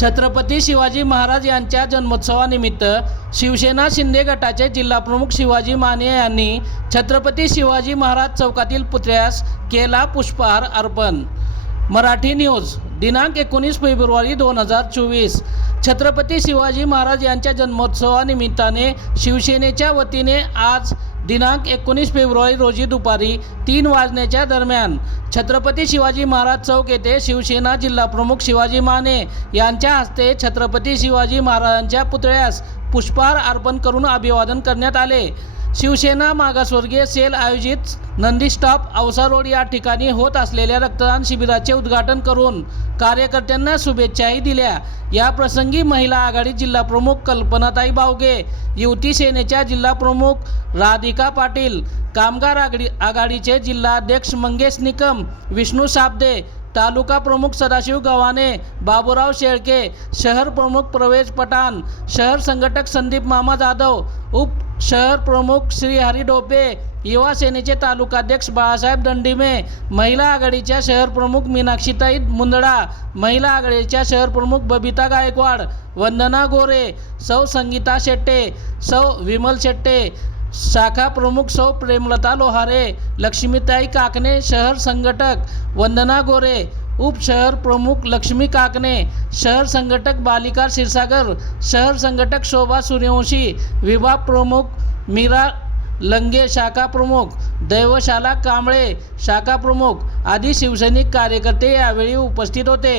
छत्रपती शिवाजी महाराज यांच्या जन्मोत्सवानिमित्त शिवसेना शिंदे गटाचे जिल्हाप्रमुख शिवाजी माने यांनी छत्रपती शिवाजी महाराज चौकातील पुतळ्यास केला पुष्पहार अर्पण। मराठी न्यूज दिनांक 19 फेब्रुवारी 2024। छत्रपती शिवाजी महाराज यांच्या जन्मोत्सवानिमित्ताने शिवसेनेच्या वतीने आज दिनांक 19 फेब्रुवारी रोजी दुपारी 3 वाजण्याच्या दरम्यान छत्रपती शिवाजी महाराज चौक येथे शिवसेना जिल्हाप्रमुख शिवाजी माने यांच्या हस्ते छत्रपती शिवाजी महाराजांच्या पुतळ्यास पुष्पहार अर्पण करून अभिवादन करण्यात आले। शिवसेना मागासवर्गीय सेल आयोजित नंदी स्टॉप औसा रोड या ठिकाणी होत असलेल्या रक्तदान शिबिराचे उद्घाटन करून कार्यकर्त्यांना शुभेच्छाही दिल्या। या प्रसंगी महिला आघाडी जिल्हाप्रमुख कल्पनाताई बावगे, युवती सेनेच्या जिल्हाप्रमुख राधिका पाटील, कामगार आघाडीचे जिल्हाध्यक्ष मंगेश निकम, विष्णू साबदे, तालुका प्रमुख सदाशिव गव्हाणे, बाबूराव शेळके, शहर प्रमुख प्रवेश पठाण, शहर संघटक संदीप मामा जाधव, उप शहर प्रमुख श्रीहरी डोपे, युवा सेनेचे तालुकाध्यक्ष बाळासाहेब दंडिमे, महिला आघाडीच्या शहर प्रमुख मीनाक्षीताई मुंदडा, महिला आघाडीच्या शहर प्रमुख बबिता गायकवाड, वंदना गोरे, सौ संगीता शेट्टे, सौ विमल शेट्टे, शाखा प्रमुख सौ प्रेमलता लोहारे, लक्ष्मीताई काकणे, शहर संघटक वंदना गोरे, उप शहर प्रमुख लक्ष्मी काकणे, शहर संघटक बालिका क्षीरसागर, शहर संघटक शोभा सूर्यवंशी, विभाग प्रमुख मीरा लंगे, शाखा प्रमुख दैवशाला कांबळे, शाखा प्रमुख आदी शिवसैनिक कार्यकर्ते यावेळी उपस्थित होते।